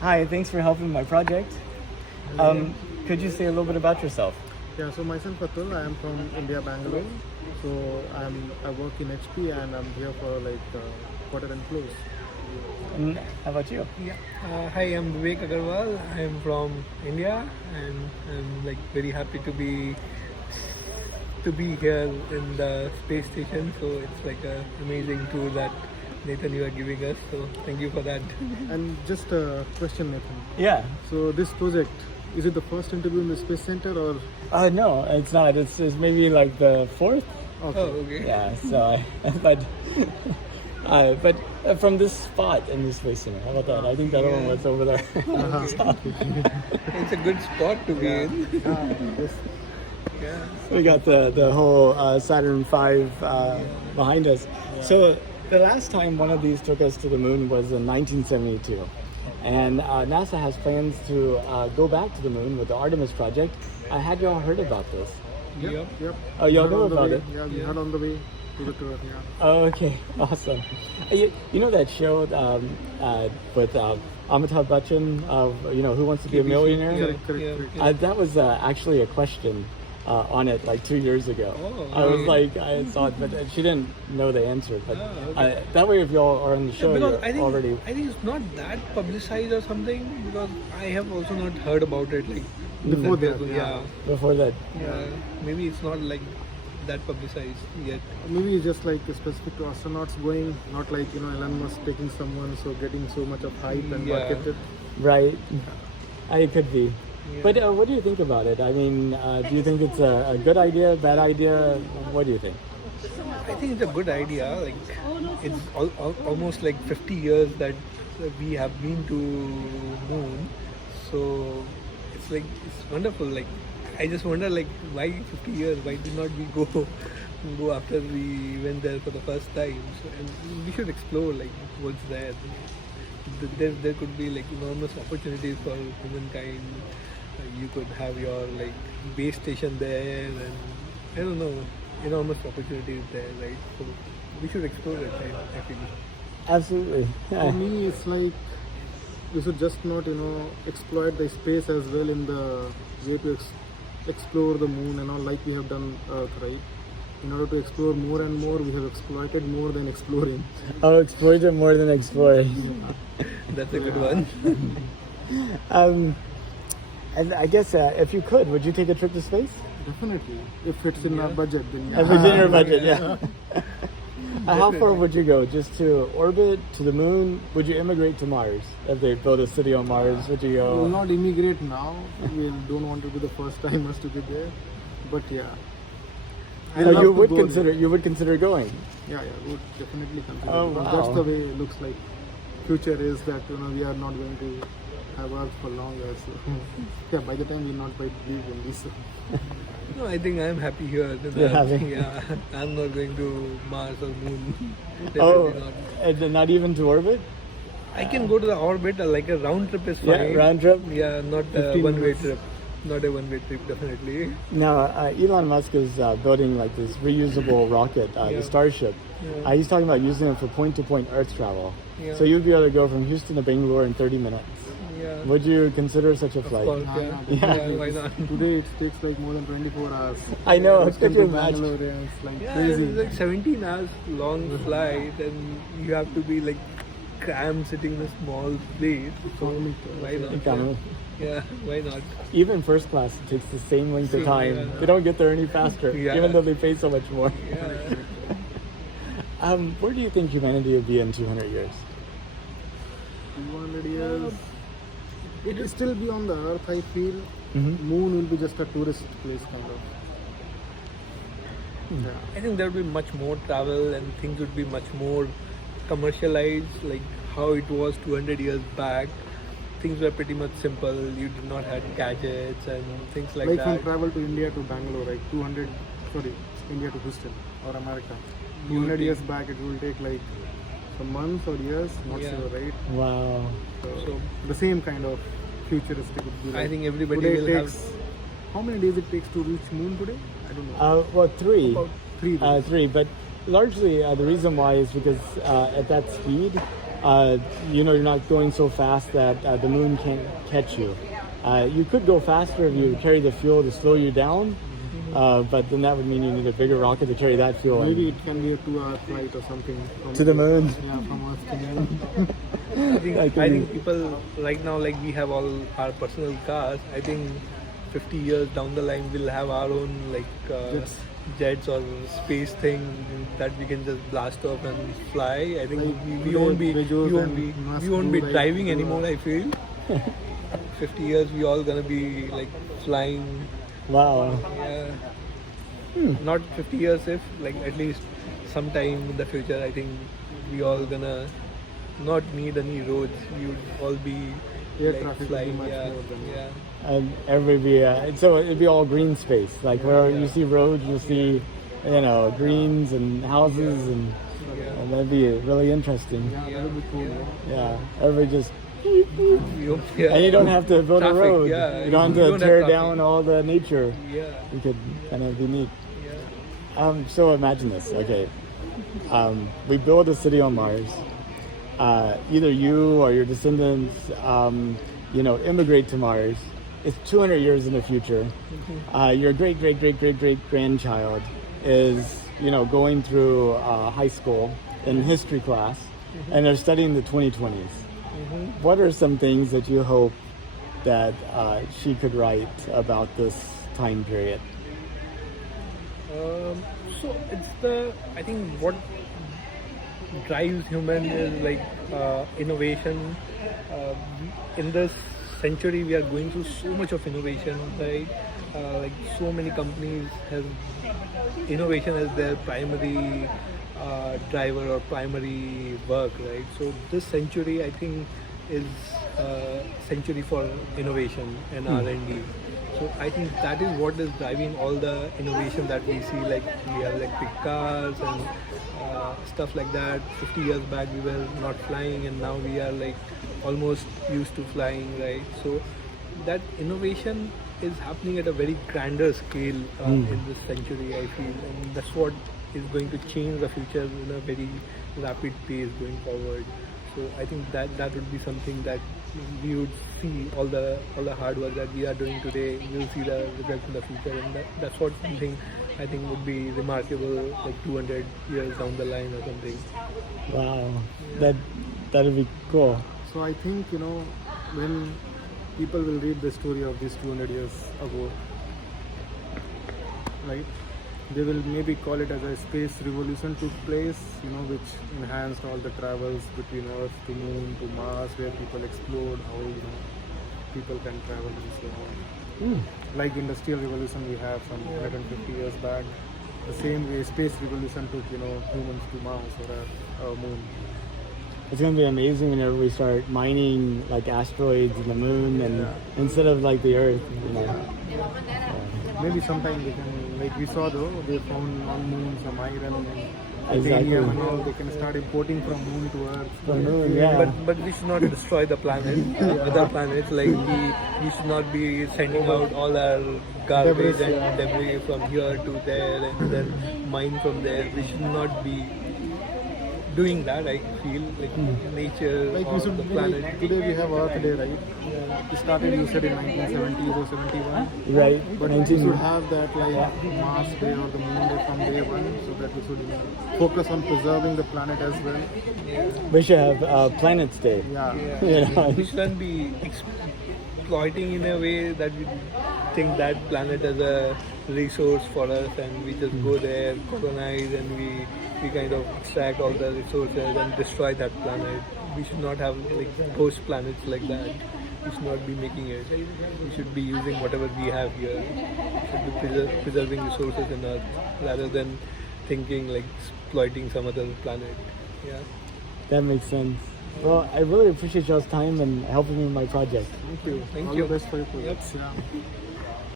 Hi, thanks for helping my project. Um, could you say a little bit about yourself? Yeah, so myself Atul, I am from India, Bangalore. So I work in HP and I'm here for like quarter and close. And how about you? Yeah. Hi, I'm Bibek Agarwal. I'm from India, and I'm like very happy to be here in the space station. So it's like a amazing tour that Nathan you are giving us. So thank you for that. And just a question, Nathan. Yeah. So this project, is it the first interview in the Space Center or? No, it's not. It's maybe like the fourth. Okay. Oh, okay. Yeah. So, but from this spot in this space center. How about that? I think that one was over there. It's a good spot to be in. Yes. Yeah. We got the whole Saturn V behind us. So the last time one of these took us to the moon was in 1972. And NASA has plans to go back to the moon with the Artemis project. Had y'all heard about this? Yep. Yep. Oh, y'all We know heard on the about way. it? Yeah, we heard on the way to the tour. Yeah. Oh, okay, awesome. You know that show with Amitabh Bachchan of Who Wants to Be a Millionaire? Yeah. Correct. That was actually a question on it like 2 years ago. Oh, I was like, I saw it, but she didn't know the answer. But okay. that way, if y'all are on the show, Because you're I think already. I think it's not that publicized or something, because I have also not heard about it like Before that, yeah. Before that, Yeah, maybe it's not like that publicized yet. Maybe it's just like specific to astronauts going, not like Elon Musk taking someone, so getting so much of hype and Yeah. marketed. right? It could be. Yeah. But what do you think about it? I mean, do you think it's a good idea, bad idea? What do you think? I think it's a good idea. Like it's almost like 50 years that we have been to moon, so it's like it's wonderful. Like I just wonder like why 50 years? Why did not we go after we went there for the first time? So and we should explore like what's there. There could be like enormous opportunities for humankind. You could have your like base station there, and I don't know, enormous opportunities there, right? So we should explore it. I feel. Absolutely. For me, it's like we should just not, exploit the space as well in the way to explore the moon and all, like we have done Earth, right? In order to explore more and more, we have exploited more than exploring. Oh, exploit it more than exploring. That's a good one. And I guess if you could, would you take a trip to space? Definitely, if it's in our budget, then yeah. If it's in your budget, yeah. How far would you go? Just to orbit, to the moon? Would you immigrate to Mars? If they build a city on Mars, would you We will go? not immigrate now. We don't want to be the first timers to be there. But yeah. I So love you to would go consider there. you would consider going. Yeah, we would definitely consider. Oh, because wow. That's the way it looks like. Future is that we are not going to have Earth for longer. So yeah, by the time we not quite believe in this. No, I think I'm happy here. You're happy? Yeah, I'm not going to Mars or moon. Oh, Definitely not. and not even to orbit? I can go to the orbit. Like a round trip is Yeah, fine. round trip. Yeah, not a 15 one-way minutes. trip. Not a one-way trip, definitely. Now, Elon Musk is building like this reusable rocket, Yeah. the Starship. Yeah. He's talking about using it for point-to-point Earth travel. Yeah. So you'd be able to go from Houston to Bangalore in 30 minutes. Yeah. Would you consider such a Of flight? course, Yeah, yeah. yeah. Yeah, why not? Today it takes like more than 24 hours. I know. Just Could come you to imagine? Bangalore, and it's like Yeah, crazy. it's like 17 hours long flight, and you have to be like crammed sitting in a small place. So Economic, why not? Economy. Yeah, why not? Even first class it takes the same length of Same, time. yeah. They don't get there any faster, Yeah. even though they pay so much more. Yeah. Where do you think humanity will be in 200 years? 200 years. It will still be on the Earth, I feel. Mm-hmm. Moon will be just a tourist place, kind of. Yeah. I think there would be much more travel, and things would be much more commercialized, like how it was 200 years back. Things were pretty much simple. You did not have gadgets and things like Like that. from travel to India to Bangalore, like India to Houston or America. 200 years back, it will take like some months or years, not Yeah. sure, right? Wow. So The same kind of futuristic would be like. I think everybody today will it have. takes, how many days it takes to reach moon today? I don't know. Well, three. About 3 days. Three, but largely the reason why is because at that speed, you're not going so fast that the moon can't catch you. You could go faster if you carry the fuel to slow you down, but then that would mean you need a bigger rocket to carry that fuel. Maybe it can be a 2-hour flight or something. To the moon. Yeah, from Earth to moon. I think people right now, like we have all our personal cars. I think 50 years down the line, we'll have our own jets or space thing that we can just blast off and fly. I think we won't be driving anymore. I feel 50 years we all gonna be like flying. Wow. Yeah. Not 50 years, if like at least sometime in the future. I think we all gonna not need any roads. We would all be Air like traffic will be flying. much Yeah, more than yeah. And so it'd be all green space. Like where you see roads, you'll see, greens and houses, and that'd be really interesting. Yeah, that would be cool. Yeah, everybody just, Yeah. and you don't have to build Traffic, a road. yeah. You don't You have don't to have tear traffic. down all the nature. Yeah. You could kind of be neat. Yeah. So imagine this. Okay, we build a city on Mars. Either you or your descendants, immigrate to Mars. It's 200 years in the future. Your great grandchild is, going through high school in history class, and they're studying the 2020s. What are some things that you hope that she could write about this time period? So I think what drives human is like innovation. In this century, we are going through so much of innovation, right? Like so many companies have innovation as their primary driver or primary work, right? So this century, I think, is a century for innovation and R&D. So I think that is what is driving all the innovation that we see. Like we have electric cars and stuff like that. 50 years back we were not flying, and now we are like almost used to flying, right? So that innovation is happening at a very grander scale in this century, I feel, and that's what is going to change the future in a very rapid pace going forward. So I think that would be something that we would see all the hard work that we are doing today. We'll see the results in the future, and that's what something I think would be remarkable, like 200 years down the line or something. Wow, that'd be cool. So I think, when people will read the story of this 200 years ago, right, they will maybe call it as a space revolution took place, which enhanced all the travels between Earth to Moon to Mars, where people explored how, people can travel and so on. Like industrial revolution we have some 150 years back, the same way space revolution took, humans to Mars or Moon. It's going to be amazing whenever we start mining like asteroids in the moon, and instead of like the Earth, Maybe sometime they can, like we saw though, they found on Moon some iron, Exactly. titanium and all. They can start importing from Moon to Earth. The moon, yeah. But we should not destroy the planet, other planets. Like we should not be sending out all our garbage and debris from here to there and then mine from there. We should not be doing that. I feel like nature Like or we should the planet. today we have Earth Day, right? We started, you said, in 1970 or 71. Right. But we should have that like Mars Day or the Moon Day from day one, so that we should focus on preserving the planet as well. We should have Planets Day. Yeah. We shouldn't be exploiting in a way that we think that planet as a resource for us, and we just go there, colonize, and we kind of extract all the resources and destroy that planet. We should not have like ghost planets like that. We should not be making it. We should be using whatever we have here. We should be preserving resources in Earth rather than thinking like exploiting some other planet. Yeah. That makes sense. Well, I really appreciate y'all's time and helping me with my project. Thank you. Thank All you. the best for your projects. Yeah.